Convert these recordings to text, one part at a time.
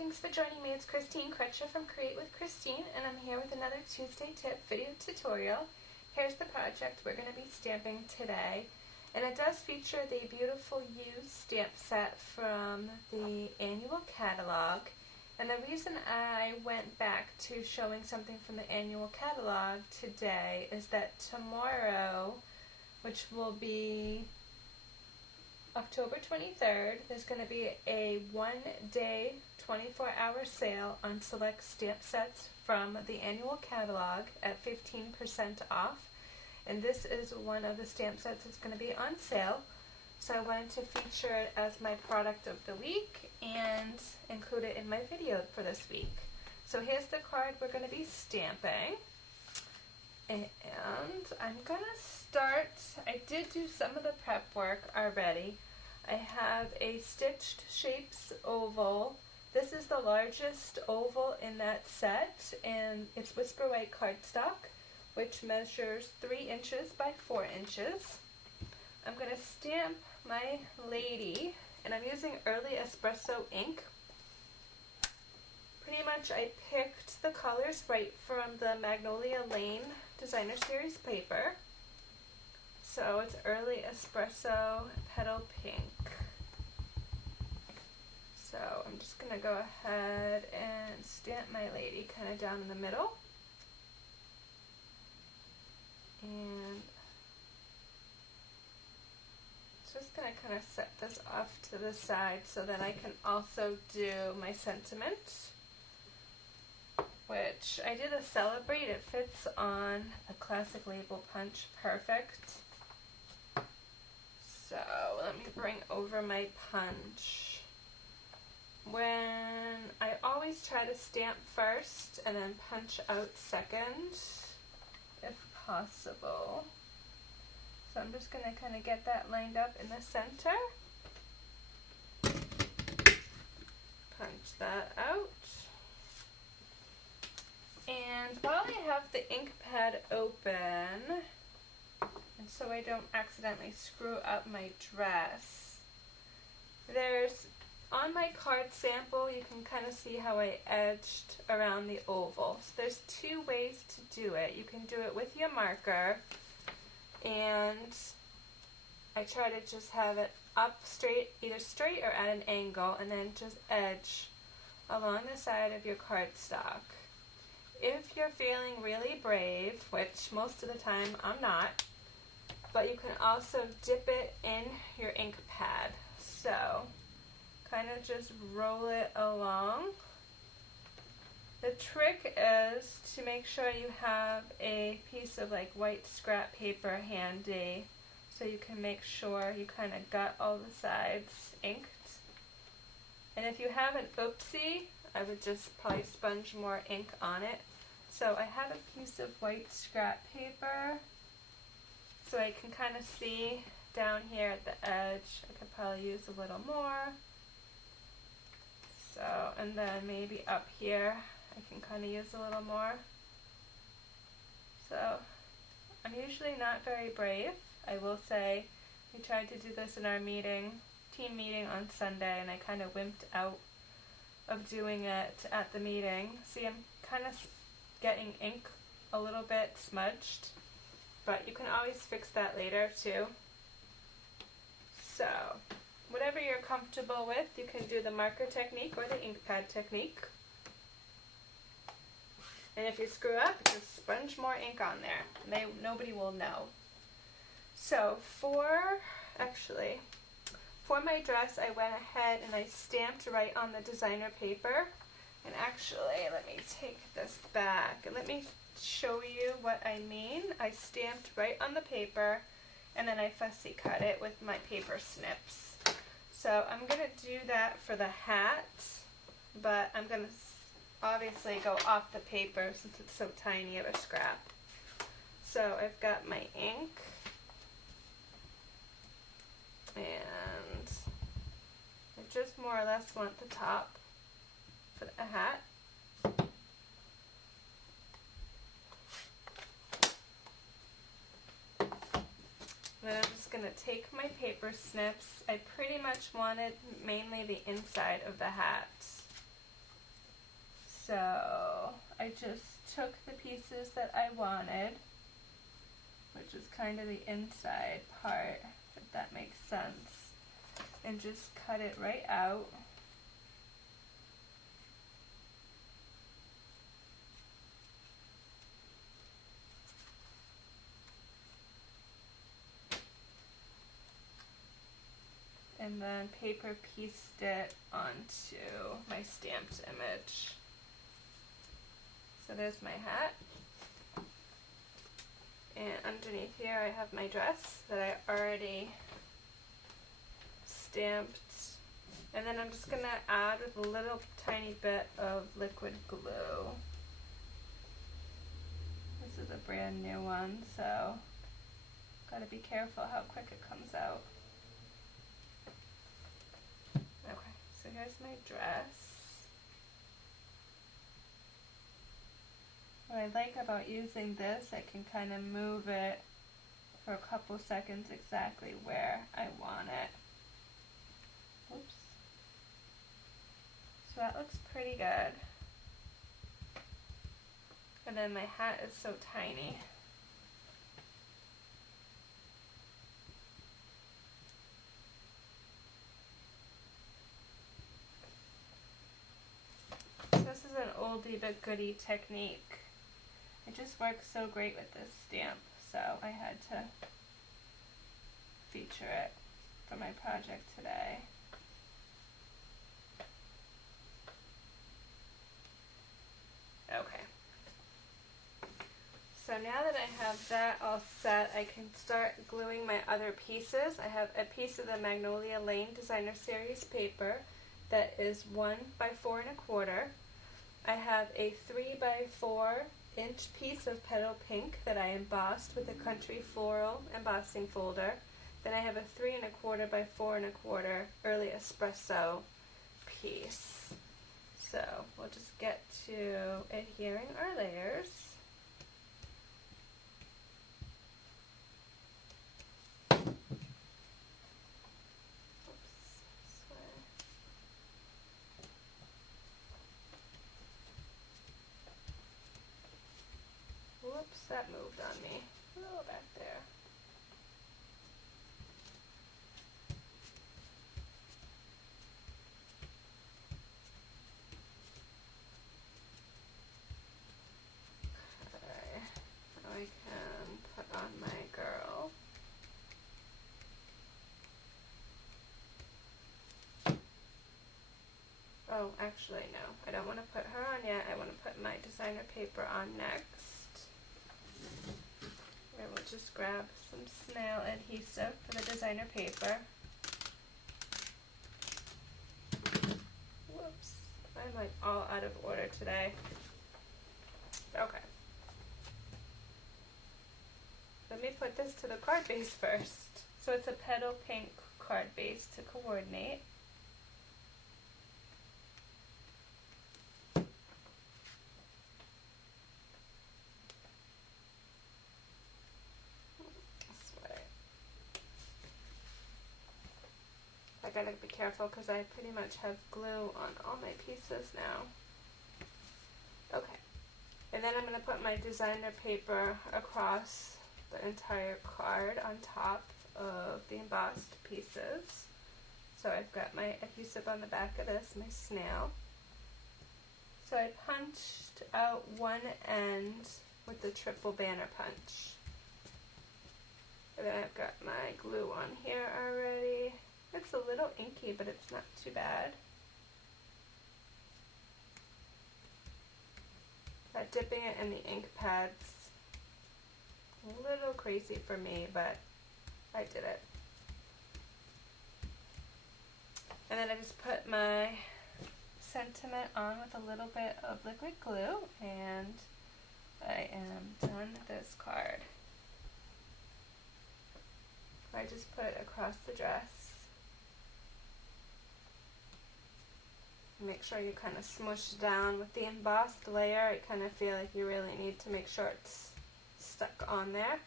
thanks for joining me. It's Christine Crutcher from Create with Christine, and I'm here with another Tuesday tip video tutorial. Here's the project we're going to be stamping today, and it does feature the beautiful used stamp set from the annual catalog. And the reason I went back to showing something from the annual catalog today is that tomorrow, which will be October 23rd, there's going to be a one-day, 24-hour sale on select stamp sets from the annual catalog at 15% off. And this is one of the stamp sets that's going to be on sale. So I wanted to feature it as my product of the week and include it in my video for this week. So here's the card we're going to be stamping. And I'm going to start, I did do some of the prep work already. I have a Stitched Shapes oval. This is the largest oval in that set, and it's Whisper White cardstock, which measures 3 inches by 4 inches. I'm going to stamp my lady, and I'm using early Espresso ink. Pretty much I picked the colors right from the Magnolia Lane Designer Series paper. So it's early Espresso Petal Pink. So I'm just going to go ahead and stamp my lady kind of down in the middle. And just going to kind of set this off to the side so that I can also do my sentiment, which I did a Celebrate. It fits on a classic label punch perfect. So let me bring over my punch. When I always try to stamp first and then punch out second, if possible. So I'm just going to kind of get that lined up in the center. Punch that out. And while I have the ink pad open, and so I don't accidentally screw up my dress, there's, on my card sample, you can kind of see how I edged around the oval. So there's 2 ways to do it. You can do it with your marker, and I try to just have it up straight, either straight or at an angle, and then just edge along the side of your cardstock. If you're feeling really brave, which most of the time I'm not, but you can also dip it in your ink pad. So kind of just roll it along. The trick is to make sure you have a piece of like white scrap paper handy so you can make sure you kind of got all the sides inked. And if you have an oopsie, I would just probably sponge more ink on it. So I have a piece of white scrap paper so I can kind of see down here at the edge. I could probably use a little more. So, and then maybe up here I can kind of use a little more. So I'm usually not very brave. I will say we tried to do this in our meeting, team meeting on Sunday, and I kind of wimped out of doing it at the meeting. See, I'm kind of getting ink a little bit smudged, but you can always fix that later too. So whatever you're comfortable with, you can do the marker technique or the ink pad technique. And if you screw up, just sponge more ink on there. Nobody will know. So for my dress, I went ahead and I stamped right on the designer paper. And actually, let me take this back and let me show you what I mean. I stamped right on the paper, and then I fussy cut it with my paper snips. So I'm going to do that for the hat, but I'm going to obviously go off the paper since it's so tiny of a scrap. So I've got my ink, and I just more or less want the top for the hat. Then I'm just going to take my paper snips. I pretty much wanted mainly the inside of the hat. So I just took the pieces that I wanted, which is kind of the inside part, if that makes sense, and just cut it right out. And then paper pieced it onto my stamped image. So there's my hat. And underneath here I have my dress that I already stamped. And then I'm just going to add with a little tiny bit of liquid glue. This is a brand new one, so gotta be careful how quick it comes out. Okay, so here's my dress. What I like about using this, I can kind of move it for a couple seconds exactly where I want it. Oops. So that looks pretty good. And then my hat is so tiny. This is an oldie but goodie technique. It just works so great with this stamp, so I had to feature it for my project today. Okay. So now that I have that all set, I can start gluing my other pieces. I have a piece of the Magnolia Lane Designer Series paper that is 1 by 4 1/4. I have a 3 by 4 inch piece of Petal Pink that I embossed with a Country Floral embossing folder. Then I have a 3 1/4 by 4 1/4 early Espresso piece. So we'll just get to adhering our layers. Whoops, that moved on me. A little back there. Okay, now I can put on my girl. Oh, actually no, I don't want to put her on yet. I want to put my designer paper on next. And we'll just grab some snail adhesive for the designer paper. Whoops, I'm like all out of order today. Okay. Let me put this to the card base first. So it's a Petal Pink card base to coordinate. I gotta be careful because I pretty much have glue on all my pieces now. Okay, and then I'm going to put my designer paper across the entire card on top of the embossed pieces. So I've got my adhesive on the back of this, my snail. So I punched out one end with the triple banner punch. And then I've got my glue on here already. It's a little inky, but it's not too bad. Dipping it in the ink pads, a little crazy for me, but I did it. And then I just put my sentiment on with a little bit of liquid glue, and I am done this card. I just put it across the dress. Make sure you kind of smush down with the embossed layer. I kind of feel like you really need to make sure it's stuck on there.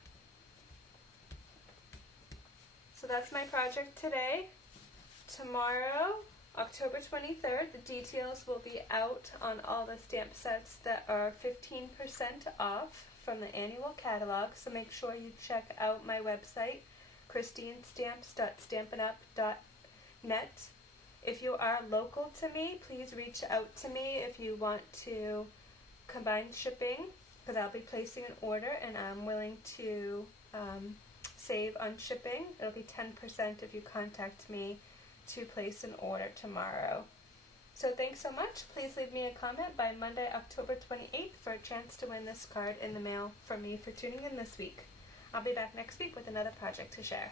So that's my project today. Tomorrow October 23rd, the details will be out on all the stamp sets that are 15% off from the annual catalog, so make sure you check out my website, christinestamps.stampinup.net. If you are local to me, please reach out to me if you want to combine shipping, because I'll be placing an order and I'm willing to save on shipping. It'll be 10% if you contact me to place an order tomorrow. So thanks so much. Please leave me a comment by Monday, October 28th for a chance to win this card in the mail from me for tuning in this week. I'll be back next week with another project to share.